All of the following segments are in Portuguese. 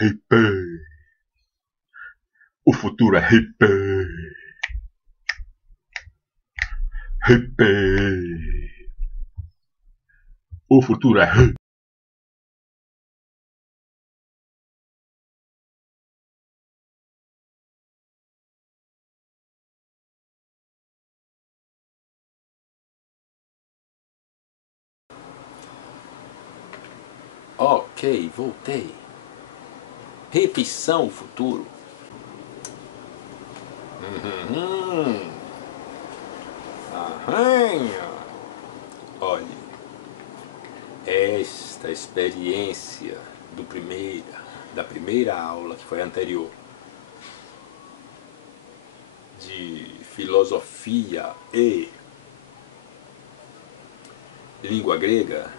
Hippie. O futuro é hippie. Hippie. O futuro é hippie. Ok, voltei. Repetição futuro. Arranha. Olhe, esta experiência da primeira aula, que foi anterior, de filosofia e língua grega,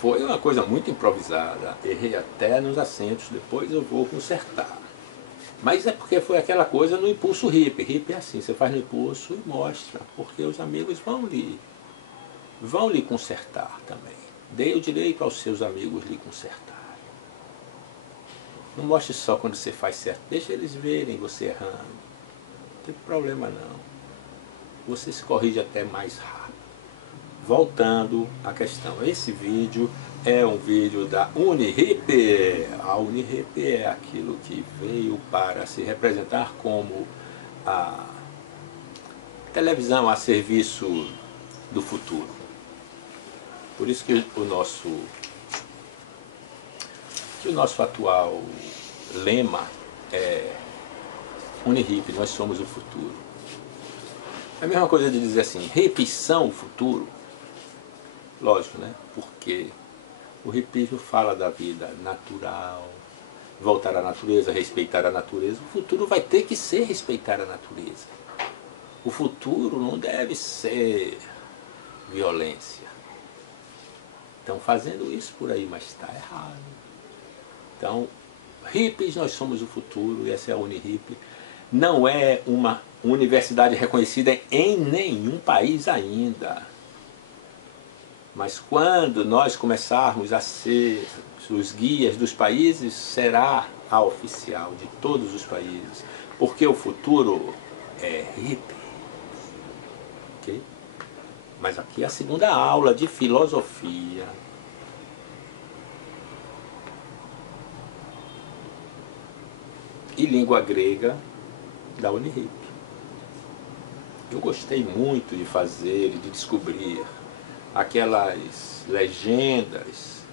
foi uma coisa muito improvisada. Errei até nos acentos, depois eu vou consertar. Mas é porque foi aquela coisa no impulso hippie. Hippie é assim, você faz no impulso e mostra, porque os amigos vão lhe consertar também. Dê o direito aos seus amigos lhe consertarem. Não mostre só quando você faz certo, deixa eles verem você errando. Não tem problema não. Você se corrige até mais rápido. Voltando à questão, esse vídeo é um vídeo da Unihip. A Unihip é aquilo que veio para se representar como a televisão a serviço do futuro. Por isso que o nosso atual lema é Unihip, nós somos o futuro. É a mesma coisa de dizer assim, repetição o futuro. Lógico, né? Porque o hipismo fala da vida natural, voltar à natureza, respeitar a natureza. O futuro vai ter que ser respeitar a natureza. O futuro não deve ser violência. Estão fazendo isso por aí, mas está errado. Então, hippies, nós somos o futuro, e essa é a Unihip. Não é uma universidade reconhecida em nenhum país ainda. Mas quando nós começarmos a ser os guias dos países, será a oficial de todos os países. Porque o futuro é hippie. Okay? Mas aqui é a segunda aula de filosofia. E língua grega da Unihip. Eu gostei muito de fazer e de descobrir aquelas legendas,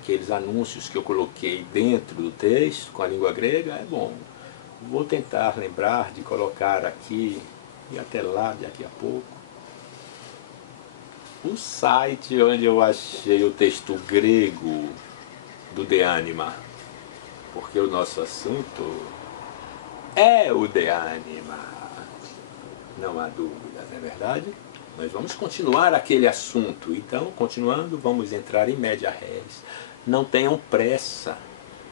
aqueles anúncios que eu coloquei dentro do texto com a língua grega. É bom, vou tentar lembrar de colocar aqui e até lá daqui a pouco o site onde eu achei o texto grego do De Anima, porque o nosso assunto é o De Anima, não há dúvida, não é verdade? Nós vamos continuar aquele assunto. Então, continuando, vamos entrar em média res. Não tenham pressa,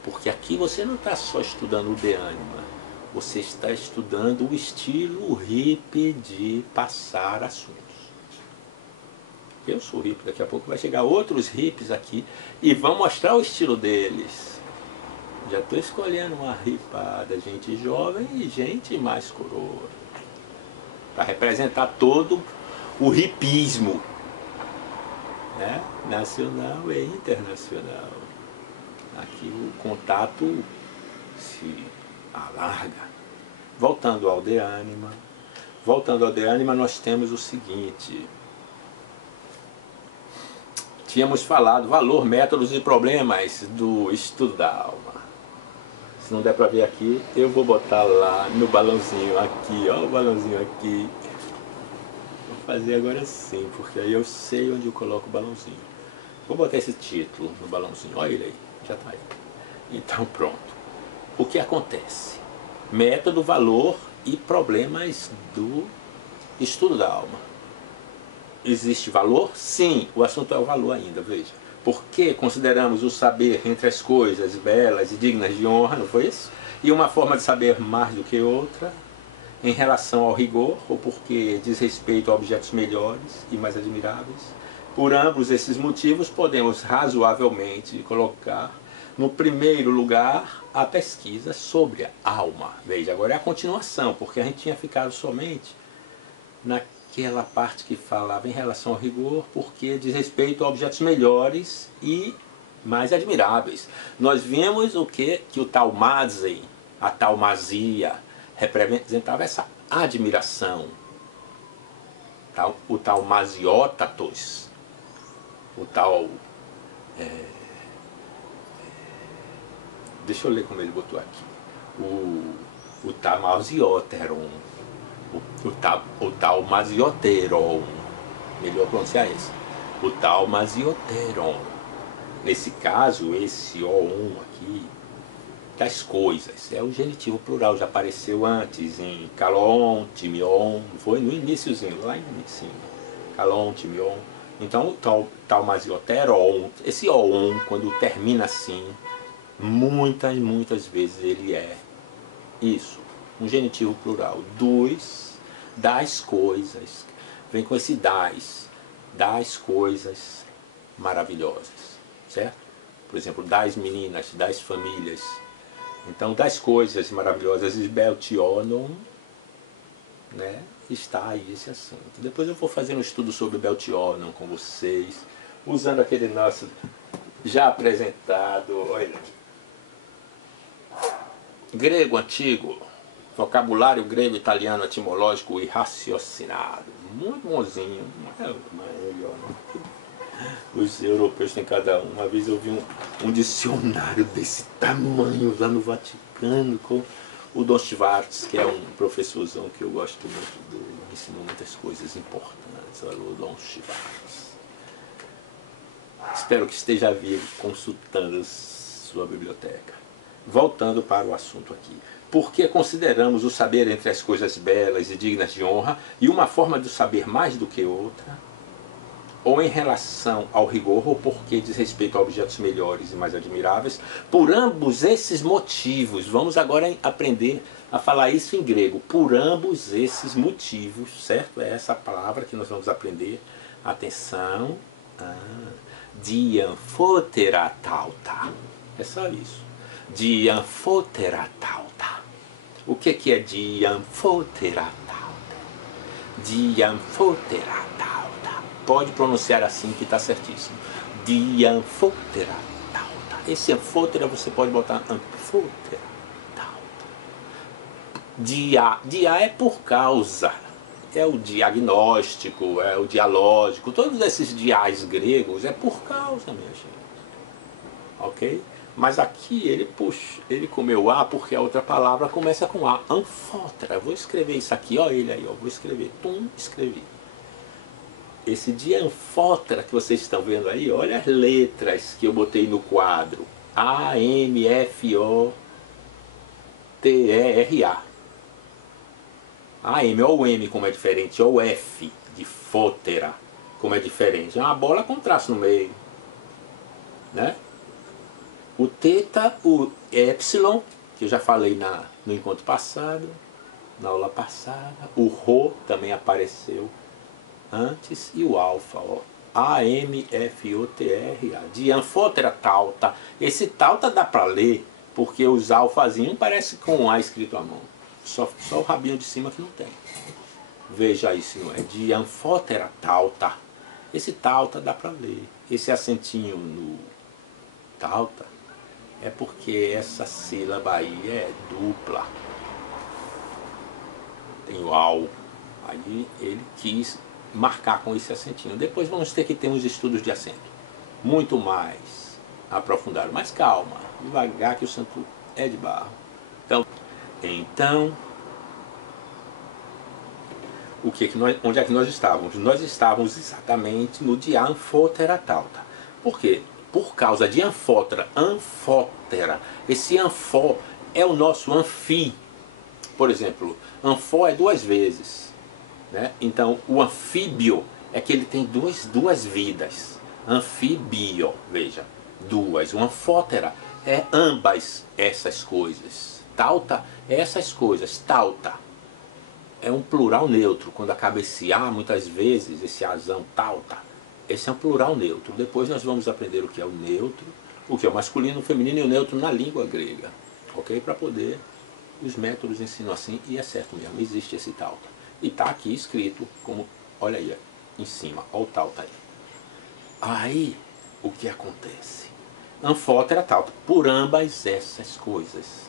porque aqui você não está só estudando o De Anima, você está estudando o estilo hippie de passar assuntos. Eu sou hippie, daqui a pouco vai chegar outros hippies aqui e vão mostrar o estilo deles. Já estou escolhendo uma ripada, gente jovem e gente mais coroa, para representar todo o hipismo, né? Nacional e internacional. Aqui o contato se alarga. Voltando ao De Anima. Voltando ao De Anima, nós temos o seguinte. Tínhamos falado valor, métodos e problemas do estudo da alma. Se não der para ver aqui, eu vou botar lá no balãozinho aqui, ó, o balãozinho aqui. Vou fazer agora sim, porque aí eu sei onde eu coloco o balãozinho. Vou botar esse título no balãozinho, olha ele aí, já está aí. Então pronto. O que acontece? Método, valor e problemas do estudo da alma. Existe valor? Sim, o assunto é o valor ainda, veja. Porque consideramos o saber entre as coisas belas e dignas de honra, não foi isso? E uma forma de saber mais do que outra, em relação ao rigor, ou porque diz respeito a objetos melhores e mais admiráveis. Por ambos esses motivos, podemos razoavelmente colocar No primeiro lugar, a pesquisa sobre a alma. Veja, agora é a continuação, porque a gente tinha ficado somente naquela parte que falava em relação ao rigor, porque diz respeito a objetos melhores e mais admiráveis. Nós vimos o que o taumazem, a taumazia, representava essa admiração. O taumaziotatos, o tal... deixa eu ler como ele botou aqui. O taumazioteron. O taumazioteron. Melhor pronunciar esse. O taumazioteron. Nesse caso, esse O1 aqui, das coisas, é o genitivo plural, já apareceu antes em calon, timion, foi no iniciozinho, lá no início, calon, timion. Então o taumazioteron, esse O1, quando termina assim, muitas vezes ele é isso, um genitivo plural, das coisas, vem com esse das coisas maravilhosas, certo? Por exemplo, das meninas, das famílias. Então, das coisas maravilhosas, Beltionum, né, está aí esse assunto. Depois eu vou fazer um estudo sobre Beltionum com vocês, usando aquele nosso já apresentado, olha, grego antigo, vocabulário grego italiano etimológico e raciocinado. Muito bonzinho, melhor. Os europeus têm cada um. Uma vez eu vi um dicionário desse tamanho lá no Vaticano com o Dom Schwartz, que é um professorzão que eu gosto muito, me ensinou muitas coisas importantes. Olha o Dom Schwartz. Espero que esteja vivo, consultando sua biblioteca. Voltando para o assunto aqui. Porque consideramos o saber entre as coisas belas e dignas de honra, e uma forma de saber mais do que outra, ou em relação ao rigor, ou porque diz respeito a objetos melhores e mais admiráveis, por ambos esses motivos. Vamos agora aprender a falar isso em grego. Por ambos esses motivos, certo? É essa palavra que nós vamos aprender. Atenção. Diamphoteratauta. É só isso. Diamphoteratauta. O que é diamphoteratauta? Diamphoteratauta. Pode pronunciar assim que está certíssimo. Diamphoteratauta. Esse anfótera você pode botar anfóteratauta. Dia é por causa. É o diagnóstico, é o dialógico. Todos esses diais gregos é por causa, minha gente. Ok? Mas aqui ele comeu A porque a outra palavra começa com A. Anfótera. Vou escrever isso aqui, ó, ele aí, ó. Vou escrever. Escrevi. Esse dianfótera que vocês estão vendo aí, olha as letras que eu botei no quadro. A-M-F-O-T-E-R-A. A-M ou o M como é diferente, ou F de fótera como é diferente. É uma bola com traço no meio, né? O teta, o epsilon, que eu já falei no encontro passado, na aula passada. O rho também apareceu antes, e o alfa, ó, A-M-F-O-T-R-A, dianfhoteratauta. Esse tauta dá para ler, porque os alfazinhos parece com um A escrito à mão, só o rabinho de cima que não tem. Veja aí se não é, dianfhoteratauta. Esse tauta dá para ler, esse acentinho no tauta é porque essa sílaba aí é dupla, tem o al, aí ele quis marcar com esse acentinho. Depois vamos ter que ter uns estudos de acento muito mais aprofundados, mas calma, devagar que o santo é de barro. Então onde é que nós estávamos? Nós estávamos exatamente no dianfhoteratauta. Por quê? Por causa de anfótera, anfótera. Esse anfó é o nosso anfi. Por exemplo, anfó é 2 vezes. Né? Então, o anfíbio é que ele tem duas vidas. Anfíbio, veja, 2. O anfótera é ambas essas coisas. Tauta é essas coisas. Tauta é um plural neutro. Quando acaba esse A, muitas vezes, esse azão, tauta, esse é um plural neutro. Depois nós vamos aprender o que é o neutro, o que é o masculino, o feminino e o neutro na língua grega. Ok? Para poder, os métodos ensinam assim, e é certo mesmo, existe esse tauta. E está aqui escrito como, olha aí, em cima, olha o tauta aí. Aí, o que acontece? Anfótera tauta, por ambas essas coisas.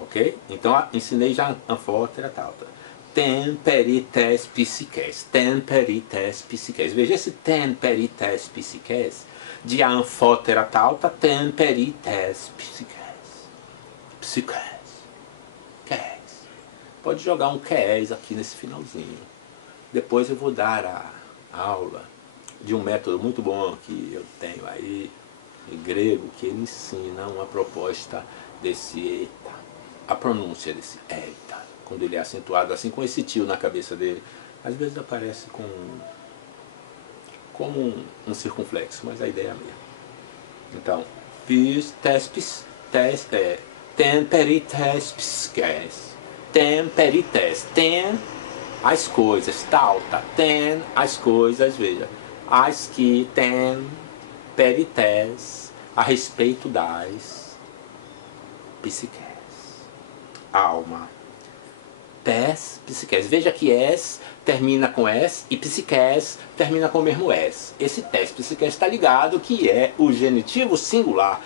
Ok? Então, ensinei já anfótera tauta. Temperites psiques, temperites psiques. Veja esse temperites psiques, de anfótera tauta, temperites psiques. Psiques. Qués. Pode jogar um qués aqui nesse finalzinho. Depois eu vou dar a aula de um método muito bom que eu tenho aí, em grego, que ele ensina uma proposta desse eta, a pronúncia desse eta, quando ele é acentuado assim, com esse tio na cabeça dele. Às vezes aparece como um circunflexo, mas a ideia é a mesma. Então, pis, tespis, temperites psiques, temperites, tem as coisas, tauta, tem as coisas, veja, as que tem perites, a respeito das psiques, alma, tes, psiques, veja que es termina com es e psiques termina com o mesmo es. Esse tes, psiques está ligado que é o genitivo singular.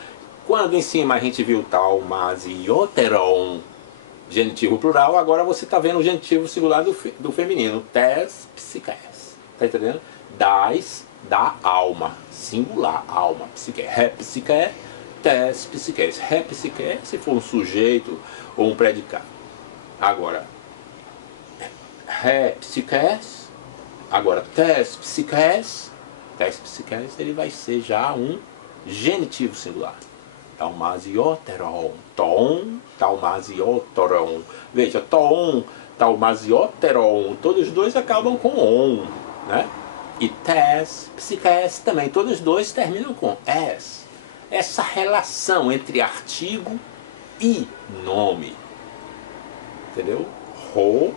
Quando em cima a gente viu tal, mas e oteron, genitivo plural, agora você está vendo o genitivo singular do feminino, tes, psiques, está entendendo? Das, da alma, singular, alma, psique, repsique, tes, psiques, repsique, se for um sujeito ou um predicado. Agora, repsiques, agora tes, psiques, ele vai ser já um genitivo singular. Taumasioteron, ton, taumasioteron. Veja, ton, taumasioteron, todos os dois acabam com on, né? E tes, psiques também, todos os dois terminam com es. Essa relação entre artigo e nome, entendeu? Ro,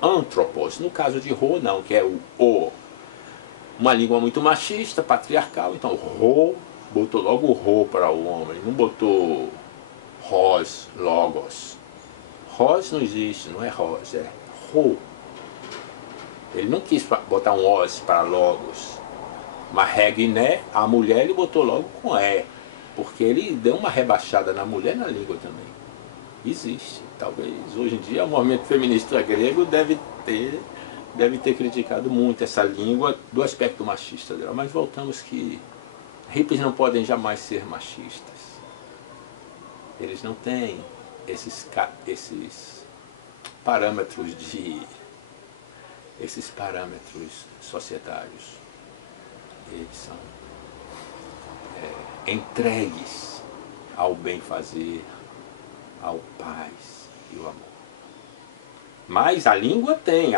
antropos. No caso de ro, não, que é o. Uma língua muito machista, patriarcal, então ro, botou logo o ro para o homem, não botou ros, logos. Ros não existe, não é ros, é ro. Ele não quis botar um os para logos. Mas regné, a mulher, ele botou logo com e, porque ele deu uma rebaixada na mulher na língua também. Existe. Talvez hoje em dia o movimento feminista grego deve ter criticado muito essa língua do aspecto machista dela. Mas voltamos que hippies não podem jamais ser machistas. Eles não têm esses parâmetros societários. Eles são entregues ao bem-fazer, ao paz e o amor. Mas a língua tem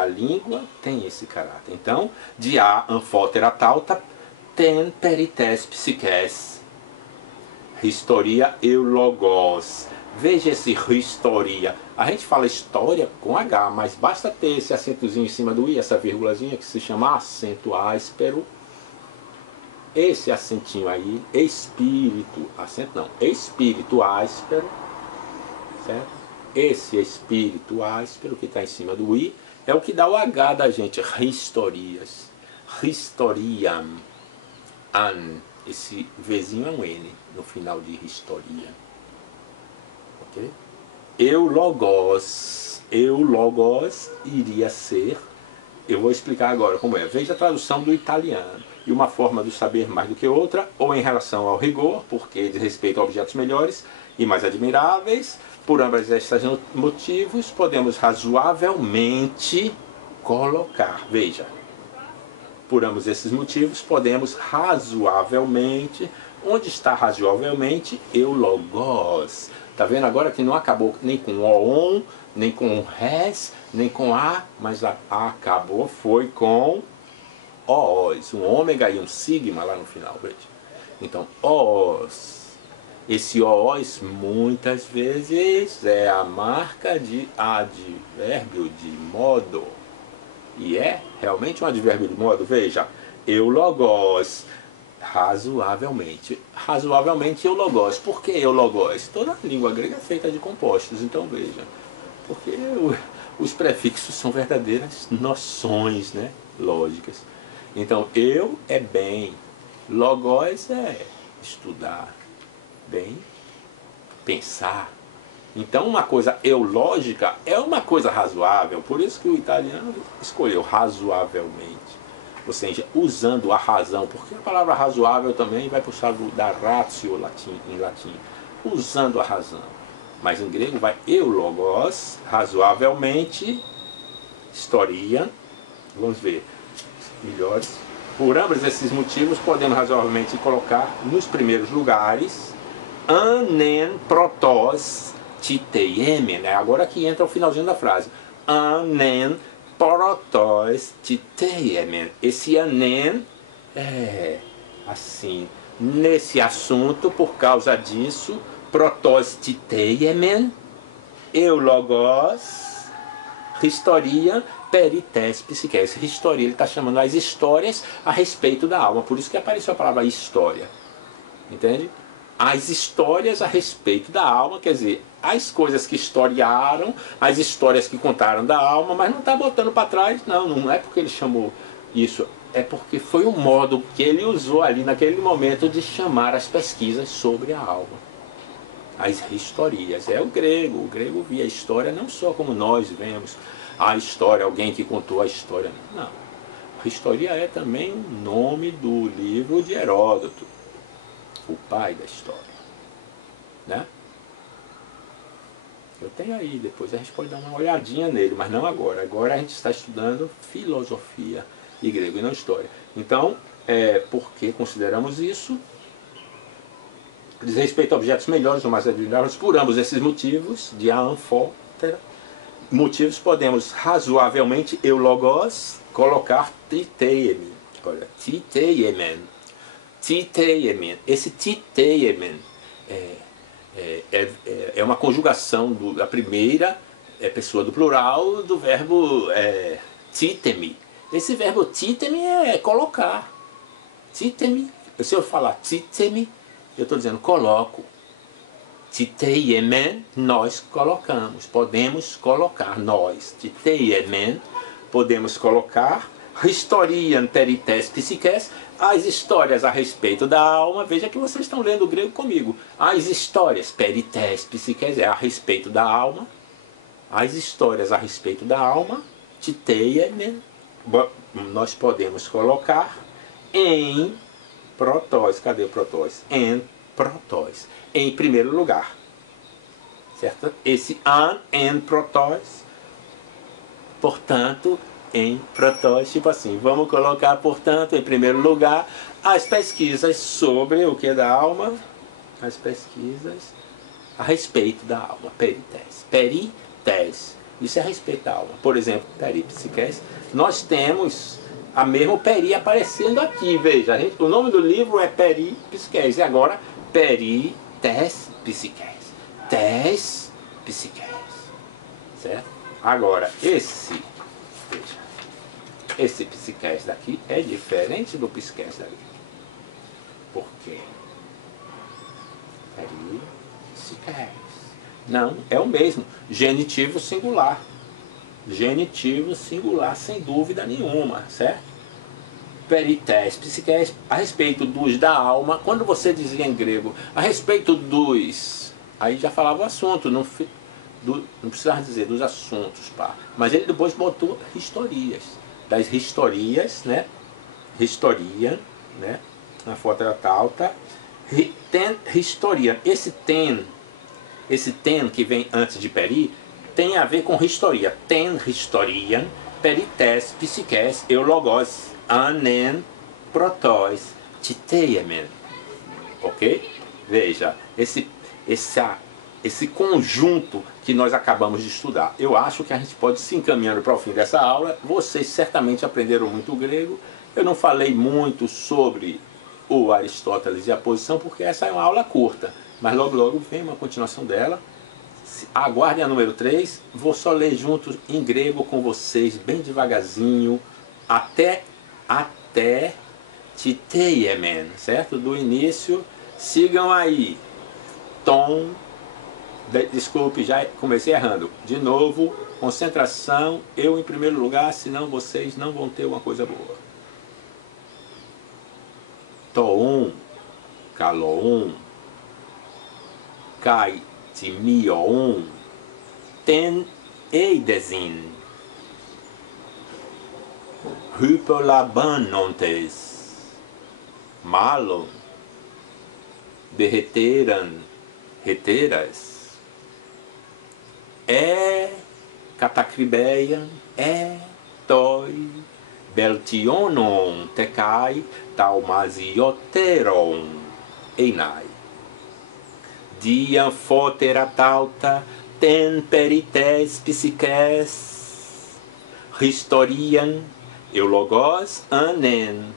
esse caráter. Então, de a anfótera tauta, ten perites psiques, historia eu logos. Veja esse historia. A gente fala história com H, mas basta ter esse acentozinho em cima do I, essa vírgulazinha que se chama acento áspero. Esse acentinho aí, espírito, acento não, espírito áspero, certo? Esse espírito áspero que está em cima do I é o que dá o H da gente, historias, historiam, an, esse Vzinho é um N no final de historia, ok? Eu logos iria ser, eu vou explicar agora como é, veja a tradução do italiano. E uma forma do saber mais do que outra, ou em relação ao rigor, porque diz respeito a objetos melhores e mais admiráveis. Por ambas estes motivos, podemos razoavelmente colocar, veja, por ambos esses motivos, podemos razoavelmente, onde está razoavelmente? Eu logos. Está vendo agora que não acabou nem com o on, nem com res, nem com a, mas acabou foi com os, um ômega e um sigma lá no final, veja. Então, os. Esse os muitas vezes é a marca de advérbio de modo. E é realmente um advérbio de modo. Veja, eu logos Razoavelmente. Razoavelmente eulogós. Por que eulogós? Toda a língua grega é feita de compostos, então veja. Porque os prefixos são verdadeiras noções, né, lógicas. Então, eu é bem, logos é estudar, bem, pensar. Então, uma coisa eulógica é uma coisa razoável, por isso que o italiano escolheu razoavelmente. Ou seja, usando a razão, porque a palavra razoável também vai puxar da ratio em latim, usando a razão. Mas em grego vai eulogos, razoavelmente, historia, vamos ver, melhores. Por ambos esses motivos, podemos razoavelmente colocar nos primeiros lugares anen protos titeiemen. Agora que entra o finalzinho da frase. Anen protos titeiemen. Esse anen é assim, nesse assunto, por causa disso, protos titeiemen, eulogos, historia, perites psiques. Historia, ele está chamando as histórias a respeito da alma. Por isso que apareceu a palavra história. Entende? As histórias a respeito da alma, quer dizer, as coisas que historiaram, as histórias que contaram da alma, mas não está botando para trás, não é porque ele chamou isso, é porque foi o modo que ele usou ali naquele momento de chamar as pesquisas sobre a alma. As historias, é o grego via a história não só como nós vemos a história, alguém que contou a história, não. A historia é também o nome do livro de Heródoto, o pai da história, né? Eu tenho aí, depois a gente pode dar uma olhadinha nele, mas não agora. Agora a gente está estudando filosofia e grego e não história. Então, por que consideramos isso? Diz respeito a objetos melhores ou mais admiráveis, por ambos esses motivos, de anfótera, motivos podemos razoavelmente eulogos colocar titeiemen. Olha, titeiemen. Titeiemen. Esse titeiemen é uma conjugação da primeira pessoa do plural do verbo titemi. Esse verbo titemi é colocar. Titemi, se eu falar titemi, eu estou dizendo coloco. Titeiemen, nós colocamos. Podemos colocar, nós. Titeiemen, podemos colocar. Historian perites psiques, as histórias a respeito da alma. Veja que vocês estão lendo o grego comigo. As histórias perites psiques é a respeito da alma. As histórias a respeito da alma. Titeiemen, nós podemos colocar em protóis. Cadê o protóis? Em protóis. Em primeiro lugar. Certo? Esse an en protóis. Portanto, em protóis, tipo assim, vamos colocar, portanto, em primeiro lugar, as pesquisas sobre o que da alma? As pesquisas a respeito da alma. Perites. Perites. Isso é a respeito da alma. Por exemplo, peripsiques. Nós temos a mesma peri aparecendo aqui, veja. O nome do livro é Peripsiques. E agora, perites psiques. Tes psiques. Certo? Agora, esse psiques daqui é diferente do psiques daqui. Por quê? Psiques. Não, é o mesmo. Genitivo singular. Genitivo singular, sem dúvida nenhuma, certo? Perites psiques, a respeito dos da alma. Quando você dizia em grego, a respeito dos... Aí já falava o assunto, não precisava dizer dos assuntos, pá. Mas ele depois botou historias. Das historias, né? Historia, né? Na foto era alta. Ten historia. Esse ten que vem antes de peri, tem a ver com historia. Ten historian, perites psiques, eulogos, anen, protóis, titeiemen. Ok? Veja, esse conjunto que nós acabamos de estudar. Eu acho que a gente pode se encaminhando para o fim dessa aula. Vocês certamente aprenderam muito grego. Eu não falei muito sobre o Aristóteles e a posição, porque essa é uma aula curta. Mas logo logo vem uma continuação dela. Aguardem a número 3. Vou só ler junto em grego com vocês, bem devagarzinho, até Titeyemen, certo? Do início, sigam aí. Tom, desculpe, já comecei errando. De novo, concentração, eu em primeiro lugar, senão vocês não vão ter uma coisa boa. Toum, Kaloum, Kai Timioum, Ten Eidesin, Hypolabanontes, Malon, Derreteran, Reteras, Catacribeian, Toi, Beltionon, Tecai, Taumazioteron, Einai. Dian foteratauta, ten perites psiques, historian, eulogos anen,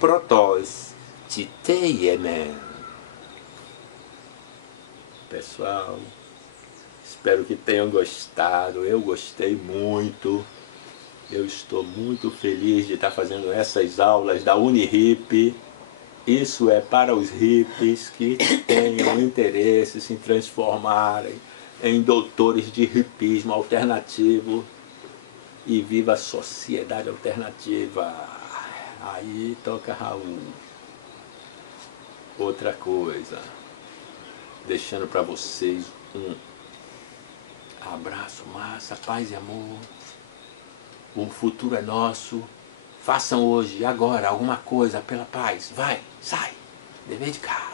protos, titeiemen. Pessoal, espero que tenham gostado, eu gostei muito. Eu estou muito feliz de estar fazendo essas aulas da Unihip. Isso é para os hippies que tenham interesse em se transformarem em doutores de hipismo alternativo e viva a sociedade alternativa. Aí toca Raul. Outra coisa, deixando para vocês um abraço, massa, paz e amor. O futuro é nosso. Façam hoje, agora, alguma coisa pela paz. Vai, sai, dever de casa.